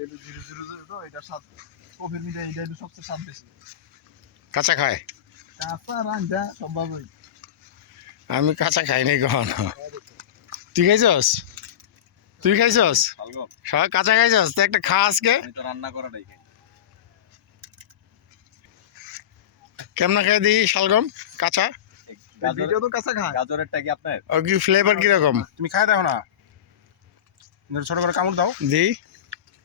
এটা zero zero zero তো এটা স্বাদ কফির মিঠা এটা হলো সবচেয়ে স্বাদ বেশি। কাঁচা খায়? কাঁচা রান্দা সম্ভবই। আমি কাঁচা খাই নাই কখনো। তুই খাইছস? তুই খাইছস? সবাই কাঁচা খাইছস? তো একটা খা আজকে। আমি তো রান্না করা নাই কেমন খাই দিই শালগম কাঁচা? ভিডিও তো কাঁচা খায়। গাজরেরটা কি আপনার? ও কি ফ্লেভার কীরকম? তুমি খাই দেখো না। ছোট করে কামড় দাও। দিই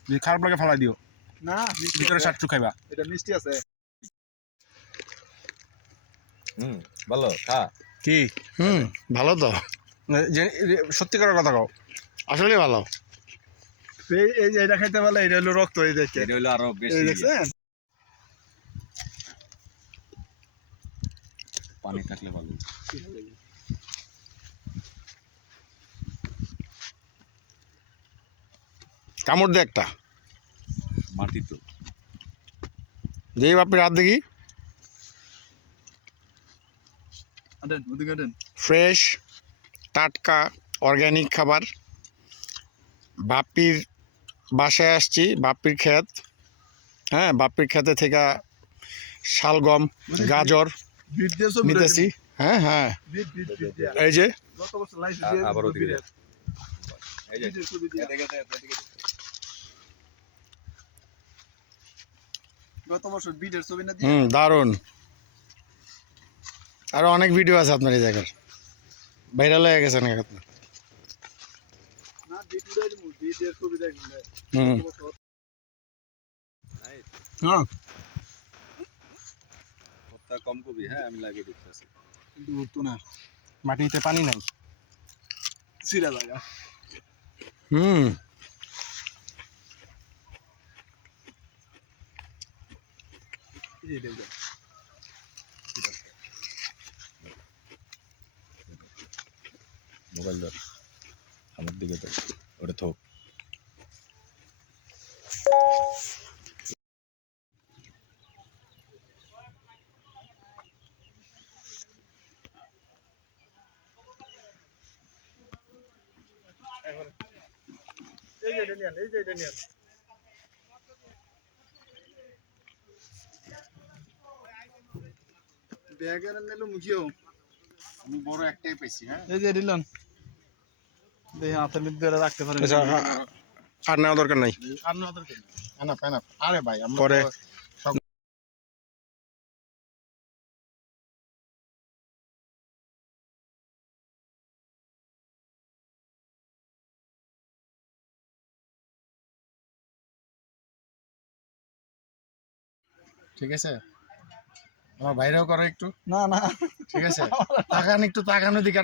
যদি খারাপ লাগে ফালাই দিও। না ভিতরে। সাতটু খাইবা। এটা মিষ্টি আছে। হুম ভালো খা। কি? হুম ভালো তো। সত্যিকারের কথা কও। আসলে ভালো। এই এই যে এটা খাইতে পারলে এটা হলো রক্ত এই দেখে এটা হলো আরও বেশি। দেখছেন? পানি থাকলে ভালো। কামড় দে একটা। মাটি তো যেই বাপের হাত দেখি ফ্রেশ টাটকা অর্গ্যানিক খাবার। বাপির বাসায় আসছি বাপির ক্ষেত। হ্যাঁ বাপির ক্ষেতে থেকে শালগম গাজর বিট নিতেছি। হ্যাঁ হ্যাঁ। এই যে। আবার ওদিকে বিটের- এই যে বিটের ছবি দিয়া। এদিকে দে, এদিকে দে। গত বছর বিটের ছবি না হুম দারুণ। আরও অনেক ভিডিও আছে আপনার এই জায়গার। ভাইরাল হয়ে গেছে নাকি আপনার? হুম। হ্যাঁ। কম কবি হ্যাঁ আমি লাগিয়ে কিন্তু উঠতো না। মাটিতে পানি নাই। সিরা হুম এই যে দেখবেন মোবাইল ধর। আমার দিকে তো ওটা থোক। এই যে ডেনিয়াল এই যে ডেনিয়াল ব্যাগের নিলো মুখিও আমি বড় একটাই পাইছি হ্যাঁ? এই যে দিলাম দেখি হাতের মধ্যে ধরে রাখতে পারেন। আচ্ছা আর নেওয়া দরকার নাই? আর না দরকার এনাফ এনাফ আরে ভাই আমরা পরে। ঠিক আছে? আমার বাইরেও করো একটু। না না। ঠিক আছে? তাকান একটু তাকানো দিকে